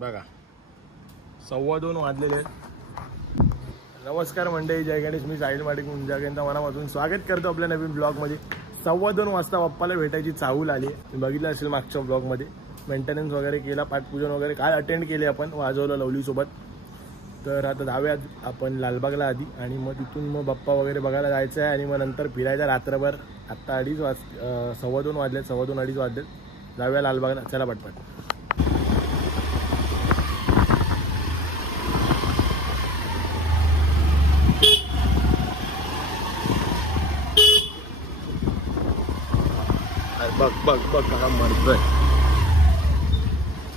बघा 2:15 वाजलेले आहेत. नमस्कार मंडळी, जय गणेश. मी साहिल माडिक मुंजागेंचा मनापासून स्वागत करतो आपल्या नवीन ब्लॉगमध्ये. 2:15 वाजता बाप्पाला भेटायची चाहूल आली. बघितलं असेल मागच्या ब्लॉगमध्ये मेंटेनन्स वगैरे केला, पाठपूजन वगैरे काल अटेंड केले आपण, वाजवलं लवलीसोबत. तर आता जाऊयात आपण लालबागला आधी आणि मग तिथून मग बाप्पा वगैरे बघायला जायचं आहे आणि मग नंतर फिरायचं रात्रभर. आत्ता 2:15 वाजलेत, 2:15-2:30 वाजलेत. जाऊया लालबागला, चला पटपट. बघ बघ बघ का मरतोय.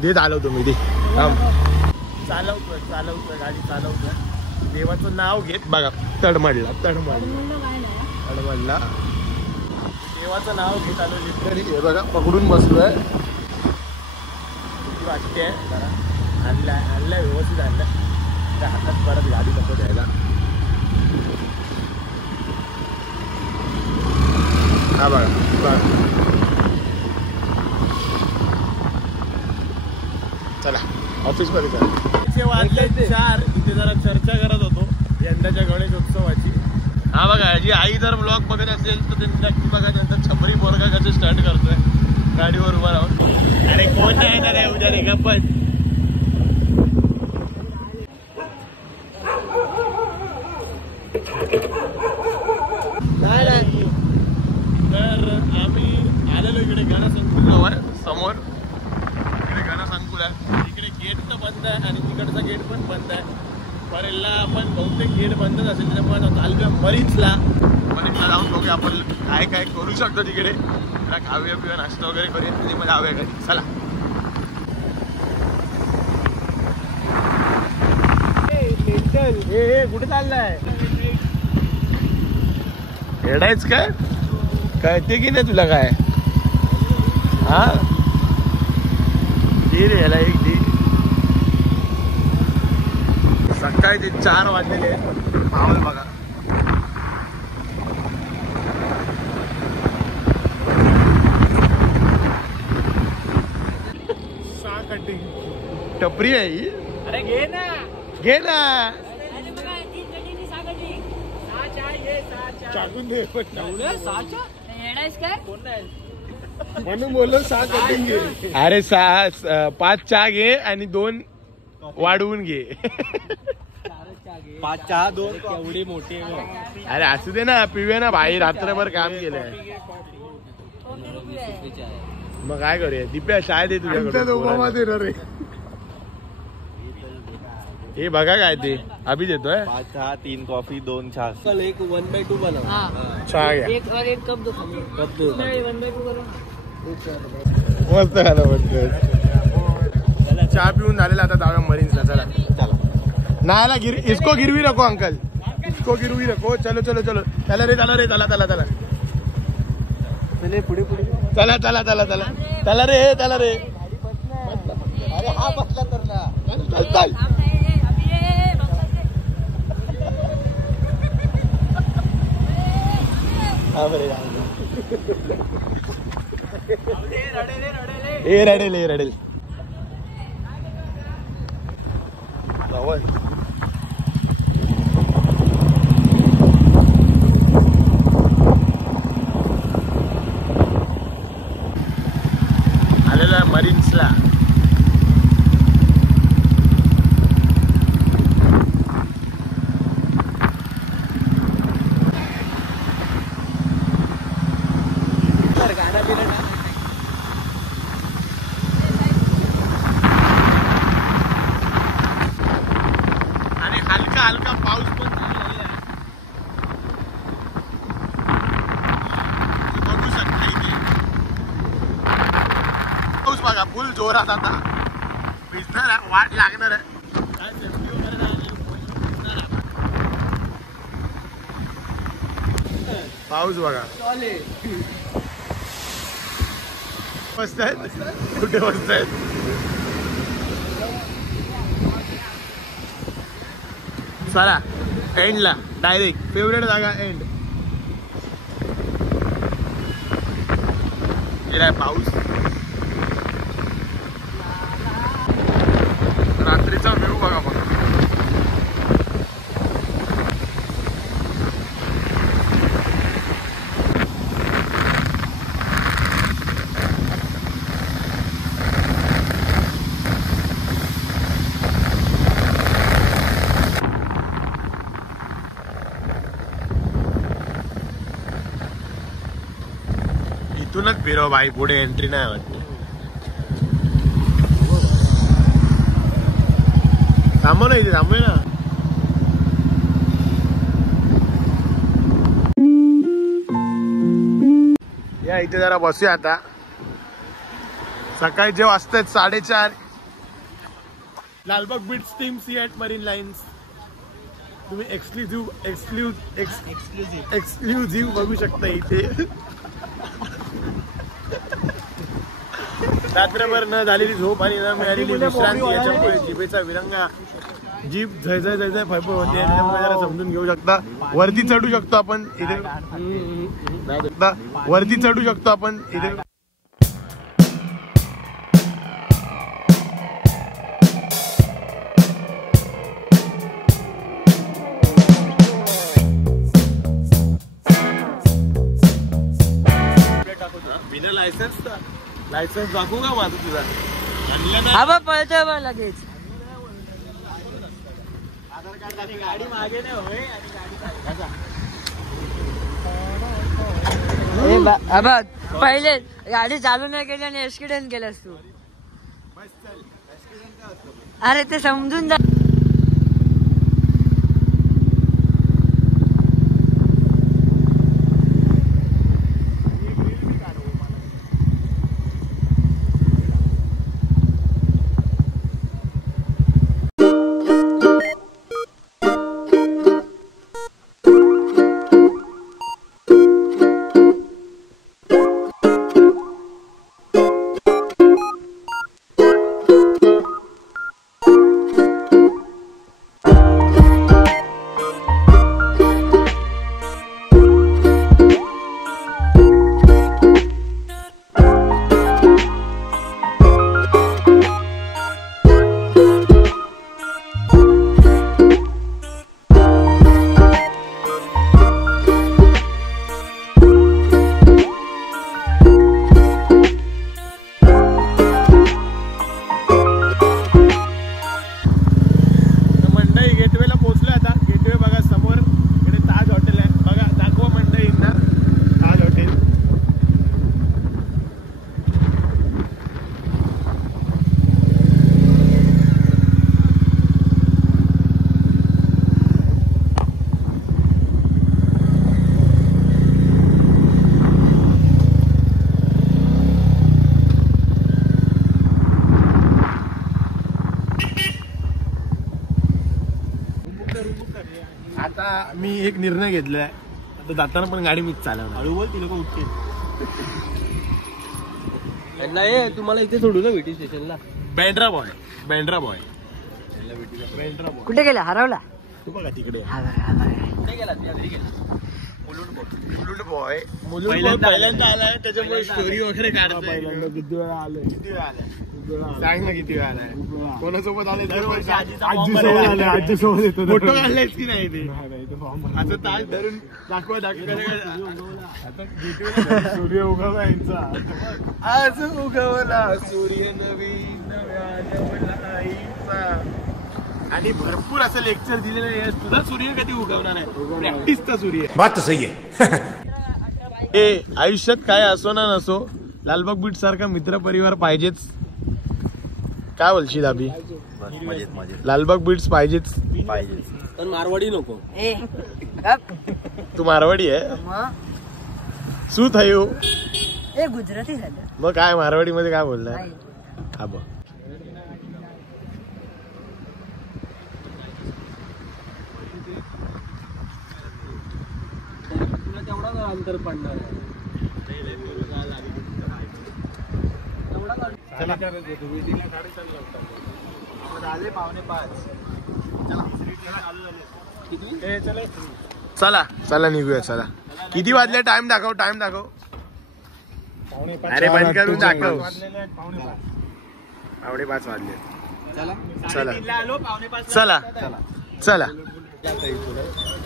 दे चालवतो मी, दे चालवतोय गाडी चालवतोय. देवाचं नाव घेत बघा. तडमडला देवाचं नाव घेत आलो लिटरली. हे बघा पकडून बसलोय. वाटते जरा आणलाय व्यवस्थित आणलाय. त्या हातात परत गाडी नको द्यायला. हा बघा चला ऑफिसमध्ये चला. वाजले 4. इथे जरा चर्चा करत होतो यंदाच्या गणेश उत्सवाची. हा बघा, जी आई जर ब्लॉग बघत असेल तर त्यांनी नक्की बघा. त्यांचा छपरी पोरगा कसे स्टंट करतोय गाडीवर उभा राहून. अरे कोण नाही येणार आहे उद्या रे, गप्पच. तर आम्ही आलेलो इकडे गणसंकुल जवळ समोर. इकडे गणसंकुल आहे. इकडे गेट तर बंद आहे आणि तिकडचा गेट पण बंद आहे. परेलला आपण बहुतेक गेट बंदच असेल, त्याच्यामुळे चालूया मरीचला जाऊन बघू आपण काय काय करू शकतो तिकडे. खाऊया पिऊया, नाश्ता वगैरे करूया, त्याच्यामध्ये जाऊया घरी. चला. हे कुठे चाललाय? येडायच काय? कळते की नाही तुला काय? हा दे रे याला एक दे. सकाळी ते 4 वाजलेले माहोल बघा. टपरी आहे ही. अरे घे ना. टाकून दे. म्हणून बोललो 6 कटिंग घे. अरे 5 चहा घे आणि 2 वाढवून घे. 5 चहा 2 एवढी मोठी. अरे असू दे ना, पिऊया ना भाई. रात्रभर काम केलंय. मग काय करूया? दिप्या शाळेत आहे तुझ्याकडे. हे बघा काय ते अभि देतोय. 5 चहा 3 कॉफी 2 चहा. चल एक 1/2 बनव. चहा घ्या. एक कप दो. कप दो. 1/2 करो. मस्त झालं. चहा पिऊन झालेला. आता जाऊया मरीन्सला. चला नाला इसको गिरवी रखो अंकल. इसको गिरवी रखो. चलो चलो चलो. चला रे चला रे चला चला चला. पुढे पुढे चला चला चला चला चला रे चला रे. अरे हा बसला तर ना. चल रडेल. आलेला मरीन्सला. हलका पाऊस पण झालेला आहे. बघू शकता इथे पाऊस बघा फुल जोरात. आता भिजणार आहे, वाट लागणार आहे. काय सेफ्टी वगैरे नाही. पाऊस बघा. बसतायत कुठे बसतायत? चला एंडला डायरेक्ट फेवरेट जागा एंड. पाऊस रात्रीचा व्ह्यू बघा बघा. इथूनच फिरव भाई, पुढे एंट्री नाही वाटत. थांबव ना इथे, थांबूया ना. या इथे जरा बसूया आता. सकाळी जे वाजतात 4:30. Lalbaug beach team see at Marine Lines. तुम्ही एक्सक्लुझिव्ह बघू शकता इथे. रात्रभर न झालेली झोप आणि न मिळालेली विश्रांती याच्यामुळे जिभेचा विरंगा, जीभ झळझळ झळझळ फळफळ होते. त्यामुळे जरा समजून घेऊ शकता. वरती चढू शकतो आपण इथे, वरती चढू शकतो आपण इथे. बिना लायसन्स दाखवू का माझं तुझा? हा पळतोय बघ लगेच. आधार कार्ड आणि गाडी मागे नाही होय. पहिले गाडी चालू नाही केली आणि ऍक्सिडेंट केलास तू. अरे ते समजून जा. आता मी एक निर्णय घेतलाय. आता जाताना पण गाडी मीच चालवणार. हळू बोल, ती लोक उठतील. नाही तुम्हाला इथे सोडू ना बीटी स्टेशनला. बँड्रा बॉय कुठे गेला? हरवला तू बघा तिकडे. कुठे गेला? घरी गेला. मुलुंड बॉय पहिल्यांदा आलाय, त्याच्यामुळे स्टोरी वगैरे काढतो. पहिल्यांदा किती वेळा आलोय? सांग ना किती वेळा आलाय? कोणासोबत आले? आजीसोबत येतो. फोटो काढलायच की नाही ते? आता तास धरून दाखवा. सूर्य उगवला यांचा, आज उगवला सूर्य नवीन नव्या. आणि भरपूर असं लेक्चर दिलेलं आहे. तुझा सूर्य कधी उगवणार आहे? प्रॅक्टिसचा सूर्य. बात तो सही आहे. हे आयुष्यात काय असो ना नसो, लालबाग बीच सारखा मित्र परिवार पाहिजेच. काय बोलशील अभि? लालबाग बीच पाहिजेच. पण मारवाडी नको. तू मारवाडी आहे? सू थयो गुजराती झालं. मग काय मारवाडी मध्ये काय बोलणार? हा बघ, तेवढा अंतर पडणार आहे. चला चला निघूया चला. किती वाजले? टाइम दाखव. अरे बंद करून दाखव. 5:45 वाजले. चला चला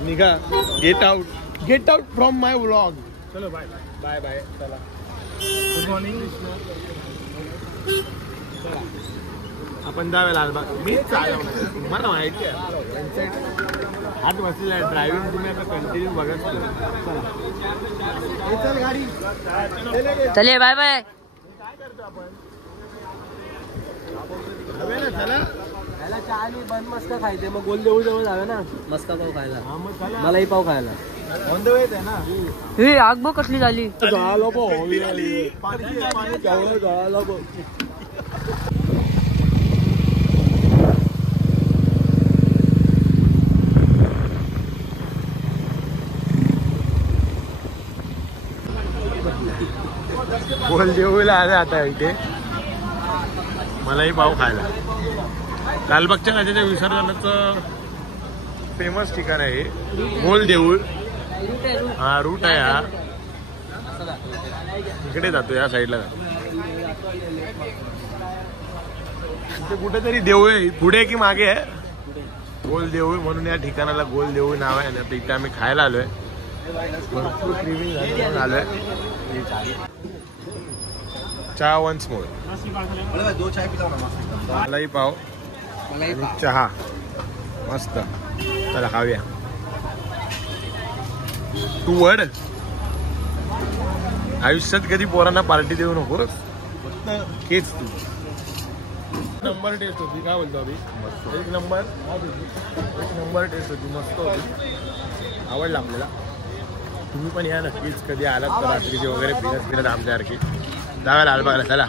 निघा. Get out from my vlog. चलो बाय बाय. चला गुड मॉर्निंग. आपण जाऊया लालबाग. मी चालवणार मला माहिती आहे. हात बसलेला आहे. ड्रायव्हिंग तुम्ही आता कंटिन्यू बघत. चल गाडी चले बाय बाय. काय करतो आपण? हवे ना चला. त्याला चहा आणि बन मस्त खायचे. मग गोल देऊळ जवळ जावे ना मस्का पाव खायला. मलाही पाव खायला. ऑन द वे आहे ना. हे आग बघ कसली झाली. झालं बघ. गोल देऊला आले आता इथे. मलाही पाव खायला. लालबागच्या राजाच्या विसर्जनाचं फेमस ठिकाण आहे गोल देऊळ. हा रूट आहे हा. इकडे जातो या साईडला जातो. इथे कुठेतरी देऊळ आहे. पुढे की मागे आहे गोल देऊळ म्हणून या ठिकाणाला गोल देऊळ नाव आहे. आणि इथे आम्ही खायला आलोय. भरपूर क्रीमिंग झाली म्हणून आलोय. चहा वन्स मोर. मलाही पाव आणि चहा मस्त. चला खाऊया. तू वड आयुष्यात कधी पोरांना पार्टी देऊ नकोस. हेच तू. नंबर टेस्ट होती. काय बोलतो अभि? एक नंबर टेस्ट होती. मस्त होती. आवडलं आपल्याला. तुम्ही पण या नक्कीच. कधी आलात तर रात्रीचे वगैरे फिरत आमच्यासारखी. जागा लालबागला. चला